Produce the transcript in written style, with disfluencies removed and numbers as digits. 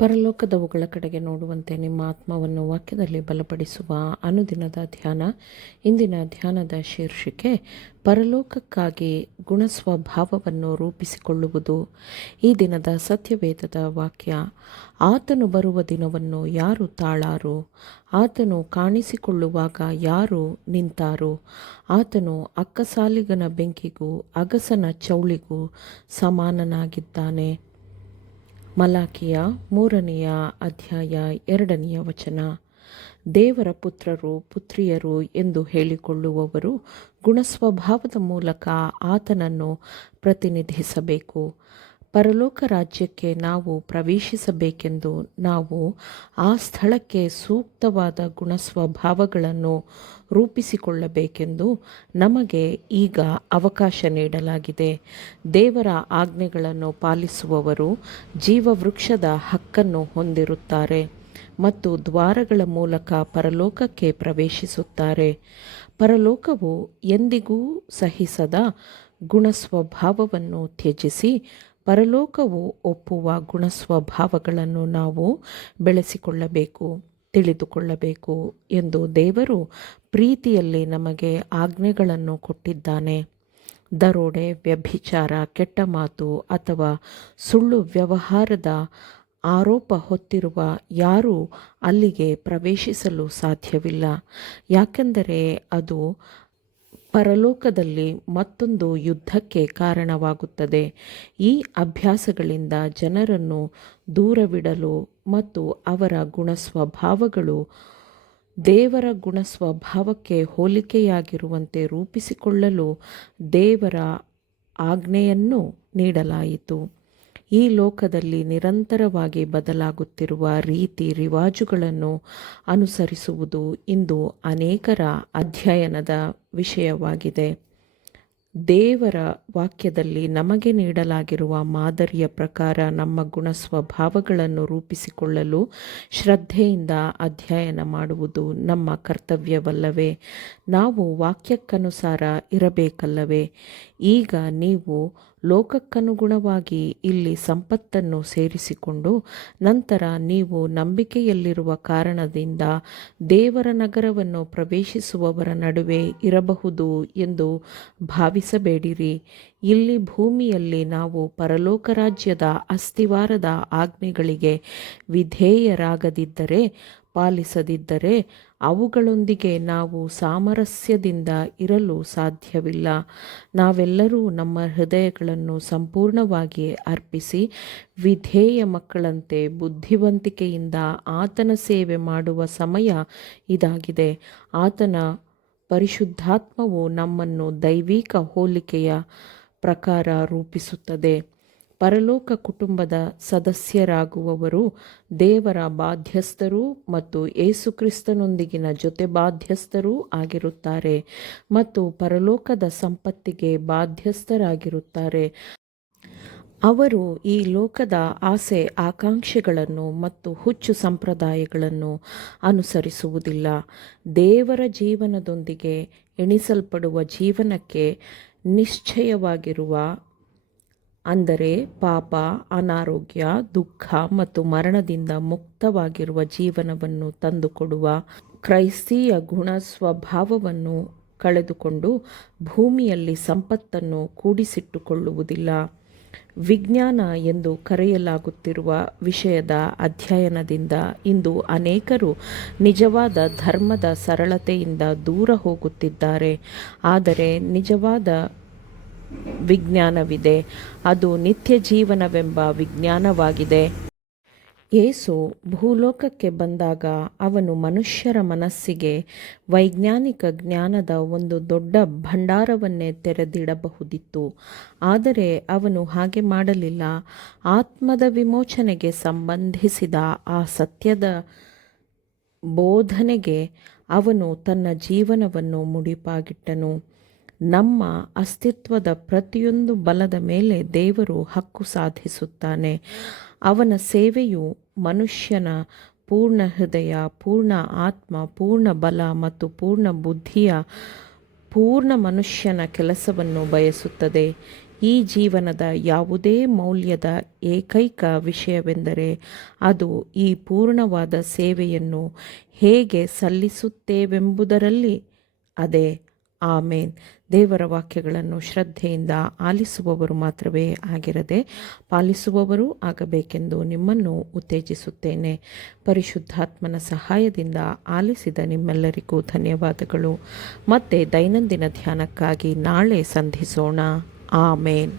ಪರಲೋಕದವುಗಳ ಕಡೆಗೆ ನೋಡುವಂತೆ ನಿಮ್ಮ ಆತ್ಮವನ್ನು ವಾಕ್ಯದಲ್ಲಿ ಬಲಪಡಿಸುವ ಅನುದಿನದ ಧ್ಯಾನ. ಇಂದಿನ ಧ್ಯಾನದ ಶೀರ್ಷಿಕೆ ಪರಲೋಕಕ್ಕಾಗಿ ಗುಣಸ್ವಭಾವವನ್ನು ರೂಪಿಸಿಕೊಳ್ಳುವುದು. ಈ ದಿನದ ಸತ್ಯವೇದದ ವಾಕ್ಯ: ಆತನು ಬರುವ ದಿನವನ್ನು ಯಾರು ತಾಳಾರು? ಆತನು ಕಾಣಿಸಿಕೊಳ್ಳುವಾಗ ಯಾರು ನಿಂತಾರು? ಆತನು ಅಕ್ಕಸಾಲಿಗನ ಬೆಂಕಿಗೂ ಅಗಸನ ಚೌಳಿಗೂ ಸಮಾನನಾಗಿದ್ದಾನೆ. ಮಲಾಕಿಯ 3ನೇ ಅಧ್ಯಾಯ 2ನೇ ವಚನ. ದೇವರ ಪುತ್ರರು ಪುತ್ರಿಯರು ಎಂದು ಹೇಳಿಕೊಳ್ಳುವವರು ಗುಣಸ್ವಭಾವದ ಮೂಲಕ ಆತನನ್ನು ಪ್ರತಿನಿಧಿಸಬೇಕು. ಪರಲೋಕ ರಾಜ್ಯಕ್ಕೆ ನಾವು ಪ್ರವೇಶಿಸಬೇಕೆಂದು ನಾವು ಆ ಸ್ಥಳಕ್ಕೆ ಸೂಕ್ತವಾದ ಗುಣಸ್ವಭಾವಗಳನ್ನು ರೂಪಿಸಿಕೊಳ್ಳಬೇಕೆಂದು ನಮಗೆ ಈಗ ಅವಕಾಶ ನೀಡಲಾಗಿದೆ. ದೇವರ ಆಜ್ಞೆಗಳನ್ನು ಪಾಲಿಸುವವರು ಜೀವವೃಕ್ಷದ ಹಕ್ಕನ್ನು ಹೊಂದಿರುತ್ತಾರೆ ಮತ್ತು ದ್ವಾರಗಳ ಮೂಲಕ ಪರಲೋಕಕ್ಕೆ ಪ್ರವೇಶಿಸುತ್ತಾರೆ. ಪರಲೋಕವು ಎಂದಿಗೂ ಸಹಿಸದ ಗುಣಸ್ವಭಾವವನ್ನು ತ್ಯಜಿಸಿ ಪರಲೋಕವು ಒಪ್ಪುವ ಗುಣಸ್ವಭಾವಗಳನ್ನು ನಾವು ಬೆಳೆಸಿಕೊಳ್ಳಬೇಕು, ತಿಳಿದುಕೊಳ್ಳಬೇಕು ಎಂದು ದೇವರು ಪ್ರೀತಿಯಲ್ಲಿ ನಮಗೆ ಆಜ್ಞೆಗಳನ್ನು ಕೊಟ್ಟಿದ್ದಾನೆ. ದರೋಡೆ, ವ್ಯಭಿಚಾರ, ಕೆಟ್ಟ ಮಾತು ಅಥವಾ ಸುಳ್ಳು ವ್ಯವಹಾರದ ಆರೋಪ ಹೊತ್ತಿರುವ ಯಾರೂ ಅಲ್ಲಿಗೆ ಪ್ರವೇಶಿಸಲು ಸಾಧ್ಯವಿಲ್ಲ. ಯಾಕೆಂದರೆ ಅದು ಪರಲೋಕದಲ್ಲಿ ಮತ್ತೊಂದು ಯುದ್ಧಕ್ಕೆ ಕಾರಣವಾಗುತ್ತದೆ. ಈ ಅಭ್ಯಾಸಗಳಿಂದ ಜನರನ್ನು ದೂರವಿಡಲು ಮತ್ತು ಅವರ ಗುಣಸ್ವಭಾವಗಳು ದೇವರ ಗುಣಸ್ವಭಾವಕ್ಕೆ ಹೋಲಿಕೆಯಾಗಿರುವಂತೆ ರೂಪಿಸಿಕೊಳ್ಳಲು ದೇವರ ಆಜ್ಞೆಯನ್ನು ನೀಡಲಾಯಿತು. ಈ ಲೋಕದಲ್ಲಿ ನಿರಂತರವಾಗಿ ಬದಲಾಗುತ್ತಿರುವ ರೀತಿ ರಿವಾಜುಗಳನ್ನು ಅನುಸರಿಸುವುದು ಇಂದು ಅನೇಕರ ಅಧ್ಯಯನದ ವಿಷಯವಾಗಿದೆ. ದೇವರ ವಾಕ್ಯದಲ್ಲಿ ನಮಗೆ ನೀಡಲಾಗಿರುವ ಮಾದರಿಯ ಪ್ರಕಾರ ನಮ್ಮ ಗುಣಸ್ವಭಾವಗಳನ್ನು ರೂಪಿಸಿಕೊಳ್ಳಲು ಶ್ರದ್ಧೆಯಿಂದ ಅಧ್ಯಯನ ಮಾಡುವುದು ನಮ್ಮ ಕರ್ತವ್ಯವಲ್ಲವೇ? ನಾವು ವಾಕ್ಯಕ್ಕನುಸಾರ ಇರಬೇಕಲ್ಲವೇ? ಈಗ ನೀವು ಲೋಕಕ್ಕನುಗುಣವಾಗಿ ಇಲ್ಲಿ ಸಂಪತ್ತನ್ನು ಸೇರಿಸಿಕೊಂಡು ನಂತರ ನೀವು ನಂಬಿಕೆಯಲ್ಲಿರುವ ಕಾರಣದಿಂದ ದೇವರ ನಗರವನ್ನು ಪ್ರವೇಶಿಸುವವರ ನಡುವೆ ಇರಬಹುದು ಎಂದು ಭಾವಿಸಬೇಡಿರಿ. ಇಲ್ಲಿ ಭೂಮಿಯಲ್ಲಿ ನಾವು ಪರಲೋಕ ರಾಜ್ಯದ ಅಸ್ತಿವಾರದ ಆಜ್ಞೆಗಳಿಗೆ ವಿಧೇಯರಾಗದಿದ್ದರೆ, ಪಾಲಿಸದಿದ್ದರೆ ಅವುಗಳೊಂದಿಗೆ ನಾವು ಸಾಮರಸ್ಯದಿಂದ ಇರಲು ಸಾಧ್ಯವಿಲ್ಲ. ನಾವೆಲ್ಲರೂ ನಮ್ಮ ಹೃದಯಗಳನ್ನು ಸಂಪೂರ್ಣವಾಗಿ ಅರ್ಪಿಸಿ ವಿಧೇಯ ಮಕ್ಕಳಂತೆ ಬುದ್ಧಿವಂತಿಕೆಯಿಂದ ಆತನ ಸೇವೆ ಮಾಡುವ ಸಮಯ ಇದಾಗಿದೆ. ಆತನ ಪರಿಶುದ್ಧಾತ್ಮವು ನಮ್ಮನ್ನು ದೈವಿಕ ಹೋಲಿಕೆಯ ಪ್ರಕಾರ ರೂಪಿಸುತ್ತದೆ. ಪರಲೋಕ ಕುಟುಂಬದ ಸದಸ್ಯರಾಗುವವರು ದೇವರ ಬಾಧ್ಯಸ್ಥರೂ ಮತ್ತು ಯೇಸುಕ್ರಿಸ್ತನೊಂದಿಗಿನ ಜೊತೆ ಬಾಧ್ಯಸ್ಥರೂ ಆಗಿರುತ್ತಾರೆ ಮತ್ತು ಪರಲೋಕದ ಸಂಪತ್ತಿಗೆ ಬಾಧ್ಯಸ್ಥರಾಗಿರುತ್ತಾರೆ. ಅವರು ಈ ಲೋಕದ ಆಸೆ ಆಕಾಂಕ್ಷೆಗಳನ್ನು ಮತ್ತು ಹುಚ್ಚು ಸಂಪ್ರದಾಯಗಳನ್ನು ಅನುಸರಿಸುವುದಿಲ್ಲ. ದೇವರ ಜೀವನದೊಂದಿಗೆ ಎಣಿಸಲ್ಪಡುವ ಜೀವನಕ್ಕೆ ನಿಶ್ಚಯವಾಗಿರುವ, ಅಂದರೆ ಪಾಪ, ಅನಾರೋಗ್ಯ, ದುಃಖ ಮತ್ತು ಮರಣದಿಂದ ಮುಕ್ತವಾಗಿರುವ ಜೀವನವನ್ನು ತಂದುಕೊಡುವ ಕ್ರೈಸ್ತೀಯ ಗುಣ ಸ್ವಭಾವವನ್ನು ಕಳೆದುಕೊಂಡು ಭೂಮಿಯಲ್ಲಿ ಸಂಪತ್ತನ್ನು ಕೂಡಿಸಿಟ್ಟುಕೊಳ್ಳುವುದಿಲ್ಲ. ವಿಜ್ಞಾನ ಎಂದು ಕರೆಯಲಾಗುತ್ತಿರುವ ವಿಷಯದ ಅಧ್ಯಯನದಿಂದ ಇಂದು ಅನೇಕರು ನಿಜವಾದ ಧರ್ಮದ ಸರಳತೆಯಿಂದ ದೂರ ಹೋಗುತ್ತಿದ್ದಾರೆ. ಆದರೆ ನಿಜವಾದ ವಿಜ್ಞಾನವಿದೆ, ಅದು ನಿತ್ಯ ಜೀವನವೆಂಬ ವಿಜ್ಞಾನವಾಗಿದೆ. ಯೇಸು ಭೂಲೋಕಕ್ಕೆ ಬಂದಾಗ ಅವನು ಮನುಷ್ಯರ ಮನಸ್ಸಿಗೆ ವೈಜ್ಞಾನಿಕ ಜ್ಞಾನದ ಒಂದು ದೊಡ್ಡ ಭಂಡಾರವನ್ನೇ ತೆರೆದಿಡಬಹುದಿತ್ತು. ಆದರೆ ಅವನು ಹಾಗೆ ಮಾಡಲಿಲ್ಲ. ಆತ್ಮದ ವಿಮೋಚನೆಗೆ ಸಂಬಂಧಿಸಿದ ಆ ಸತ್ಯದ ಬೋಧನೆಗೆ ಅವನು ತನ್ನ ಜೀವನವನ್ನು ಮುಡಿಪಾಗಿಟ್ಟನು. ನಮ್ಮ ಅಸ್ತಿತ್ವದ ಪ್ರತಿಯೊಂದು ಬಲದ ಮೇಲೆ ದೇವರು ಹಕ್ಕು ಸಾಧಿಸುತ್ತಾನೆ. ಅವನ ಸೇವೆಯು ಮನುಷ್ಯನ ಪೂರ್ಣ ಹೃದಯ, ಪೂರ್ಣ ಆತ್ಮ, ಪೂರ್ಣ ಬಲ ಮತ್ತು ಪೂರ್ಣ ಬುದ್ಧಿಯ ಪೂರ್ಣ ಮನುಷ್ಯನ ಕೆಲಸವನ್ನು ಬಯಸುತ್ತದೆ. ಈ ಜೀವನದ ಯಾವುದೇ ಮೌಲ್ಯದ ಏಕೈಕ ವಿಷಯವೆಂದರೆ ಅದು ಈ ಪೂರ್ಣವಾದ ಸೇವೆಯನ್ನು ಹೇಗೆ ಸಲ್ಲಿಸುತ್ತೇವೆಂಬುದರಲ್ಲಿ ಅದೇ. ಆಮೇನ್. ದೇವರ ವಾಕ್ಯಗಳನ್ನು ಶ್ರದ್ಧೆಯಿಂದ ಆಲಿಸುವವರು ಮಾತ್ರವೇ ಆಗಿರದೆ ಪಾಲಿಸುವವರೂ ಆಗಬೇಕೆಂದು ನಿಮ್ಮನ್ನು ಉತ್ತೇಜಿಸುತ್ತೇನೆ. ಪರಿಶುದ್ಧಾತ್ಮನ ಸಹಾಯದಿಂದ ಆಲಿಸಿದ ನಿಮ್ಮೆಲ್ಲರಿಗೂ ಧನ್ಯವಾದಗಳು. ಮತ್ತೆ ದೈನಂದಿನ ಧ್ಯಾನಕ್ಕಾಗಿ ನಾಳೆ ಸಂಧಿಸೋಣ. ಆಮೇನ್.